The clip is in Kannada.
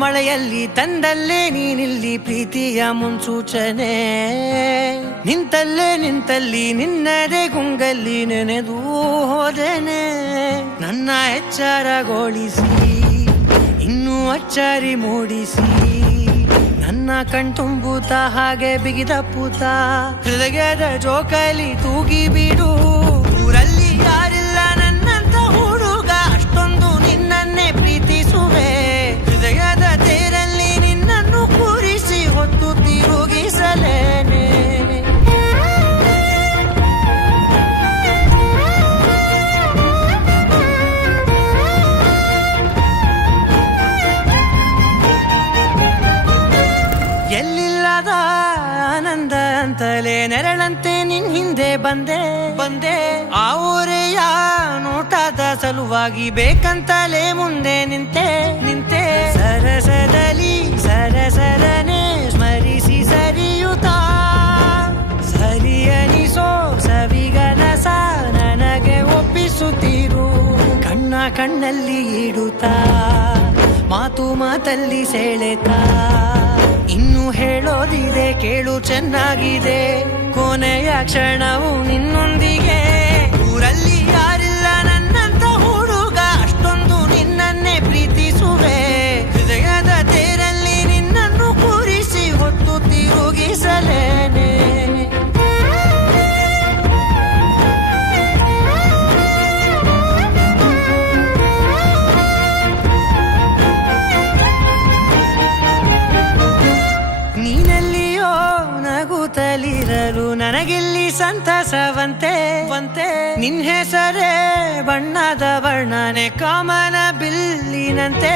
ಮಳೆಯಲ್ಲಿ ತಂದಲ್ಲೇ ನೀನಿಲ್ಲಿ ಪ್ರೀತಿಯ ಮುನ್ಸೂಚನೆ, ನಿಂತಲ್ಲಿ ನಿನ್ನದೇ ಗುಂಗಲ್ಲಿ ನೆನೆದು ಹೋದೆನೆ. ನನ್ನ ಎಚ್ಚರಗೊಳಿಸಿ ಇನ್ನೂ ಅಚ್ಚರಿ ಮೂಡಿಸಿ, ನನ್ನ ಕಣ್ತುಂಬುತ್ತ ಹಾಗೆ ಬಿಗಿದ ಪೂತ ಹೃದಯದ ಜೋಕಾಲಿ ತೂಗಿ ಬಿಡು. ಊರಲ್ಲಿ ಯಾರಿಲ್ಲ ನನ್ನಂತ ಹುಡುಗ, ಅಷ್ಟೊಂದು ನಿನ್ನನ್ನೇ ಪ್ರೀತಿಸುವೆ. ಹೃದಯದ ತೇರಲ್ಲಿ ನಿನ್ನನ್ನು ಕೂರಿಸಿ ಹೊತ್ತು ತಿರುಗಿಸಲೇನೆ. ಎಲ್ಲಿಲ್ಲದ ಆನಂದ ಅಂತಲೇ ನೆರಳಂತೆ ನಿನ್ ಹಿಂದೆ ಬಂದೆ. ಆ ಊರೆಯ ನೋಟದ ಸಲುವಾಗಿ ಬೇಕಂತಲೇ ಮುಂದೆ ನಿಂತೆ. ಸರಸರನೆ ಸ್ಮರಿಸಿ ಸರಿಯುತ್ತಾ, ಸರಿಯನಿಸೋ ಸವಿಗನಸ ನನಗೆ ಒಪ್ಪಿಸುತ್ತೀರು. ಕಣ್ಣಲ್ಲಿ ಇಡುತ್ತಾ, ಮಾತಲ್ಲಿ ಸೆಳೆತಾ, ಇನ್ನು ಹೇಳೋದಿದೆ ಕೇಳು ಚೆನ್ನಾಗಿದೆ. ಕೊನೆಯ ಕ್ಷಣವು ನಿನ್ನೊಂದಿಗೆ. ಊರಲ್ಲಿ ಯಾರಿಲ್ಲ ನನ್ನಂತ ಹುಡುಗ, ಅಷ್ಟೊಂದು ನಿನ್ನನ್ನೇ ಪ್ರೀತಿಸುವೆ. ಹೃದಯದ ತೇರಲ್ಲಿ ನಿನ್ನನ್ನು ಕೂರಿಸಿ ಹೊತ್ತು ತಿರುಗಿಸಲೇನೆ. ನೀನೆಲ್ಲಿಯೋ ನಗುತ್ತಲಿರಲು ನನಗಿಲ್ಲಿ ಸಂತಸವಂತೆ. ನಿನ್ ಹೆಸರೇ ಬಣ್ಣದ ವರ್ಣನೆ ಕಾಮನ ಬಿಲ್ಲಿನಂತೆ.